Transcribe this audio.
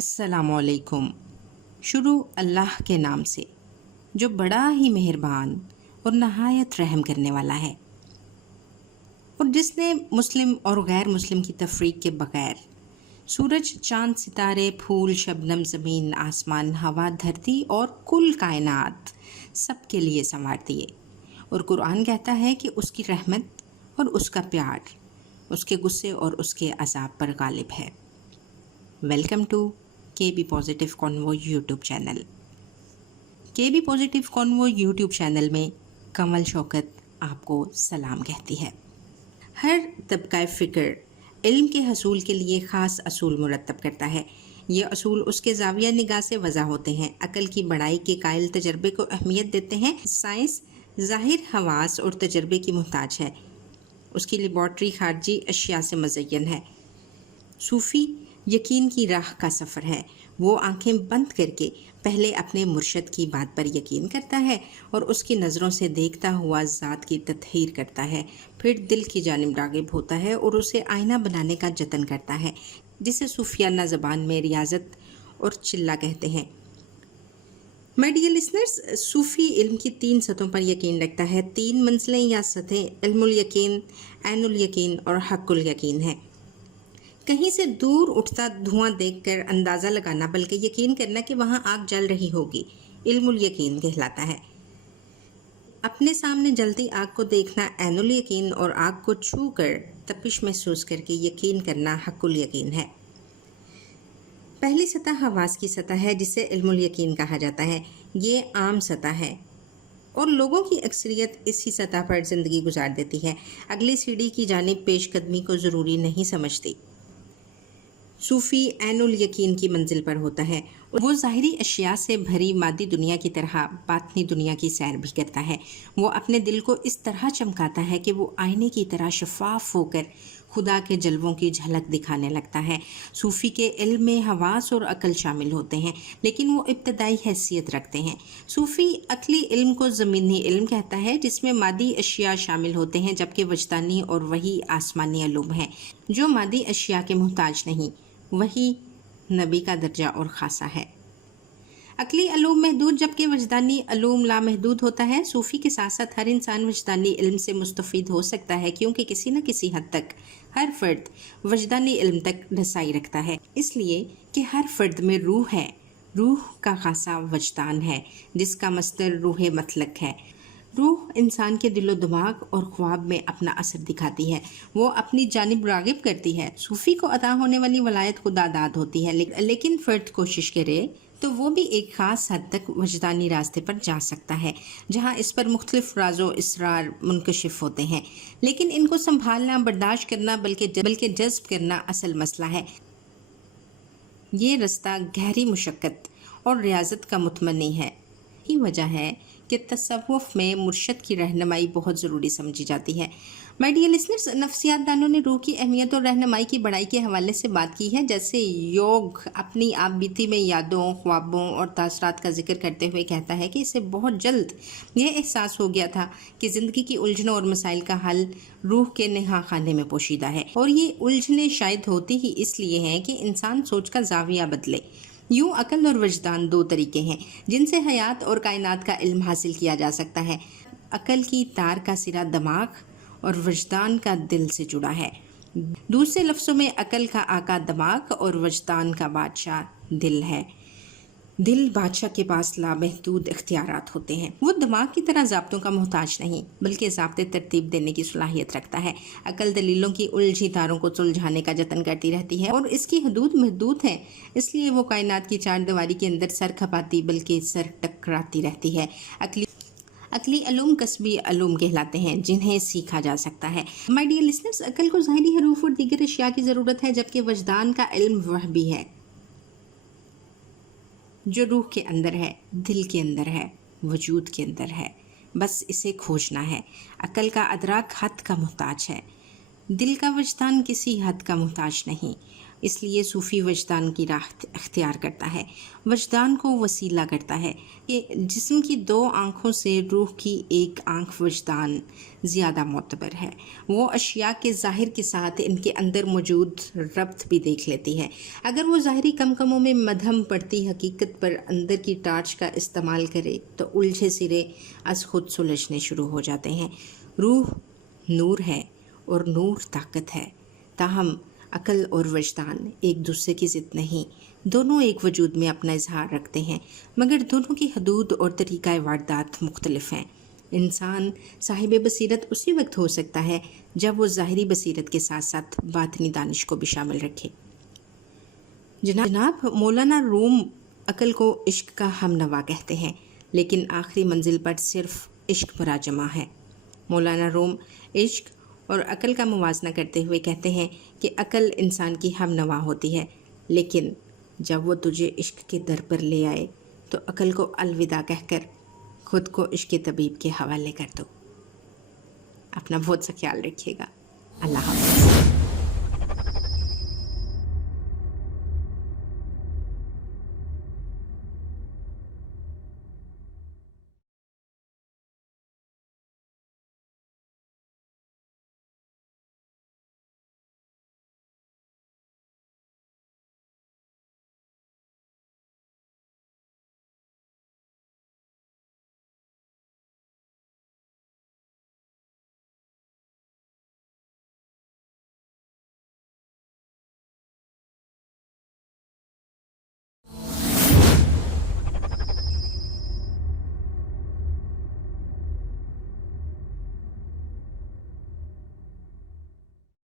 السلام علیکم۔ شروع اللہ کے نام سے جو بڑا ہی مہربان اور نہایت رحم کرنے والا ہے، اور جس نے مسلم اور غیر مسلم کی تفریق کے بغیر سورج، چاند، ستارے، پھول، شبنم، زمین، آسمان، ہوا، دھرتی اور کل کائنات سب کے لیے سنوار دیے۔ اور قرآن کہتا ہے کہ اس کی رحمت اور اس کا پیار اس کے غصے اور اس کے عذاب پر غالب ہے۔ ویلکم ٹو کے بی پازیٹیو کانوو یوٹیوب چینل۔ کے بی پازیٹیو کانوو یوٹیوب چینل میں کمل شوکت آپ کو سلام کہتی ہے۔ ہر طبقہ فکر علم کے حصول کے لیے خاص اصول مرتب کرتا ہے۔ یہ اصول اس کے زاویہ نگاہ سے وضع ہوتے ہیں۔ عقل کی بڑائی کے قائل تجربے کو اہمیت دیتے ہیں۔ سائنس ظاہر حواس اور تجربے کی محتاج ہے۔ اس کی لیبارٹری خارجی اشیاء سے مزین ہے۔ صوفی یقین کی راہ کا سفر ہے۔ وہ آنکھیں بند کر کے پہلے اپنے مرشد کی بات پر یقین کرتا ہے اور اس کی نظروں سے دیکھتا ہوا ذات کی تطہیر کرتا ہے، پھر دل کی جانب راغب ہوتا ہے اور اسے آئینہ بنانے کا جتن کرتا ہے، جسے صوفیانہ زبان میں ریاضت اور چلہ کہتے ہیں۔ مائی ڈیئر لسنرز، صوفی علم کی 3 سطحوں پر یقین رکھتا ہے۔ 3 منزلیں یا سطحیں علم الیقین، عین الیقین اور حق الیقین ہیں۔ کہیں سے دور اٹھتا دھواں دیکھ کر اندازہ لگانا بلکہ یقین کرنا کہ وہاں آگ جل رہی ہوگی، علم الیقین کہلاتا ہے۔ اپنے سامنے جلتی آگ کو دیکھنا عین الیقین اور آگ کو چھو کر تپش محسوس کر کے یقین کرنا حق الیقین ہے۔ پہلی سطح حواس کی سطح ہے جسے علم الیقین کہا جاتا ہے۔ یہ عام سطح ہے اور لوگوں کی اکثریت اسی سطح پر زندگی گزار دیتی ہے، اگلی سیڑھی کی جانب پیش قدمی کو ضروری نہیں سمجھتی۔ صوفی عین الیقین کی منزل پر ہوتا ہے۔ وہ ظاہری اشیاء سے بھری مادی دنیا کی طرح باطنی دنیا کی سیر بھی کرتا ہے۔ وہ اپنے دل کو اس طرح چمکاتا ہے کہ وہ آئینے کی طرح شفاف ہو کر خدا کے جلووں کی جھلک دکھانے لگتا ہے۔ صوفی کے علم میں حواس اور عقل شامل ہوتے ہیں، لیکن وہ ابتدائی حیثیت رکھتے ہیں۔ صوفی عقلی علم کو زمینی علم کہتا ہے، جس میں مادی اشیاء شامل ہوتے ہیں، جبکہ وجدانی اور وحی آسمانی علوم ہیں، جو مادی اشیاء کے محتاج نہیں۔ وہی نبی کا درجہ اور خاصہ ہے۔ عقلی علوم محدود جبکہ وجدانی علوم لامحدود ہوتا ہے۔ صوفی کے ساتھ ساتھ ہر انسان وجدانی علم سے مستفید ہو سکتا ہے، کیونکہ کسی نہ کسی حد تک ہر فرد وجدانی علم تک رسائی رکھتا ہے، اس لیے کہ ہر فرد میں روح ہے۔ روح کا خاصہ وجدان ہے، جس کا مصدر روح مطلق ہے۔ روح انسان کے دل و دماغ اور خواب میں اپنا اثر دکھاتی ہے، وہ اپنی جانب راغب کرتی ہے۔ صوفی کو عطا ہونے والی ولایت خدا داد ہوتی ہے، لیکن فرد کوشش کرے تو وہ بھی ایک خاص حد تک وجدانی راستے پر جا سکتا ہے، جہاں اس پر مختلف راز و اسرار منکشف ہوتے ہیں، لیکن ان کو سنبھالنا، برداشت کرنا بلکہ جذب کرنا اصل مسئلہ ہے۔ یہ رستہ گہری مشقت اور ریاضت کا متمنی ہے۔ یہی وجہ ہے کہ تصوف میں مرشد کی رہنمائی بہت ضروری سمجھی جاتی ہے۔ مائی ڈیئر لسنرز، نفسیات دانوں نے روح کی اہمیت اور رہنمائی کی بڑائی کے حوالے سے بات کی ہے، جیسے یوگ اپنی آپ بیتی میں یادوں، خوابوں اور تاثرات کا ذکر کرتے ہوئے کہتا ہے کہ اسے بہت جلد یہ احساس ہو گیا تھا کہ زندگی کی الجھنوں اور مسائل کا حل روح کے نہا خانے میں پوشیدہ ہے، اور یہ الجھنیں شاید ہوتی ہی اس لیے ہیں کہ انسان سوچ کا زاویہ بدلے۔ یوں عقل اور وجدان 2 طریقے ہیں جن سے حیات اور کائنات کا علم حاصل کیا جا سکتا ہے۔ عقل کی تار کا سرا دماغ اور وجدان کا دل سے جڑا ہے۔ دوسرے لفظوں میں عقل کا آقا دماغ اور وجدان کا بادشاہ دل ہے۔ دل بادشاہ کے پاس لامحدود اختیارات ہوتے ہیں۔ وہ دماغ کی طرح ضابطوں کا محتاج نہیں، بلکہ ضابطے ترتیب دینے کی صلاحیت رکھتا ہے۔ عقل دلیلوں کی الجھی تاروں کو سلجھانے کا جتن کرتی رہتی ہے، اور اس کی حدود محدود ہیں، اس لیے وہ کائنات کی 4 دیواری کے اندر سر کھپاتی بلکہ سر ٹکراتی رہتی ہے۔ عقلی علوم کسبی علوم کہلاتے ہیں، جنہیں سیکھا جا سکتا ہے۔ مائی ڈیئر لسنرز، عقل کو ظاہری حروف اور دیگر اشیاء کی ضرورت ہے، جبکہ وجدان کا علم وہبی ہے، جو روح کے اندر ہے، دل کے اندر ہے، وجود کے اندر ہے، بس اسے کھوجنا ہے۔ عقل کا ادراک حد کا محتاج ہے، دل کا وجدان کسی حد کا محتاج نہیں۔ اس لیے صوفی وجدان کی راہ اختیار کرتا ہے، وجدان کو وسیلہ کرتا ہے کہ جسم کی 2 آنکھوں سے روح کی ایک آنکھ وجدان زیادہ معتبر ہے۔ وہ اشیاء کے ظاہر کے ساتھ ان کے اندر موجود ربط بھی دیکھ لیتی ہے۔ اگر وہ ظاہری کمکموں میں مدھم پڑتی حقیقت پر اندر کی ٹارچ کا استعمال کرے تو الجھے سرے از خود سلجھنے شروع ہو جاتے ہیں۔ روح نور ہے اور نور طاقت ہے، تاہم عقل اور وجدان ایک دوسرے کی ضد نہیں، دونوں ایک وجود میں اپنا اظہار رکھتے ہیں، مگر دونوں کی حدود اور طریقہ واردات مختلف ہیں۔ انسان صاحب بصیرت اسی وقت ہو سکتا ہے جب وہ ظاہری بصیرت کے ساتھ ساتھ باطنی دانش کو بھی شامل رکھے۔ جناب مولانا روم عقل کو عشق کا ہم نوا کہتے ہیں، لیکن آخری منزل پر صرف عشق مراجمہ ہے۔ مولانا روم عشق اور عقل کا موازنہ کرتے ہوئے کہتے ہیں کہ عقل انسان کی ہم نوا ہوتی ہے، لیکن جب وہ تجھے عشق کے در پر لے آئے تو عقل کو الوداع کہہ کر خود کو عشق طبیب کے حوالے کر دو۔ اپنا بہت سا خیال رکھیے گا۔ اللہ حافظ۔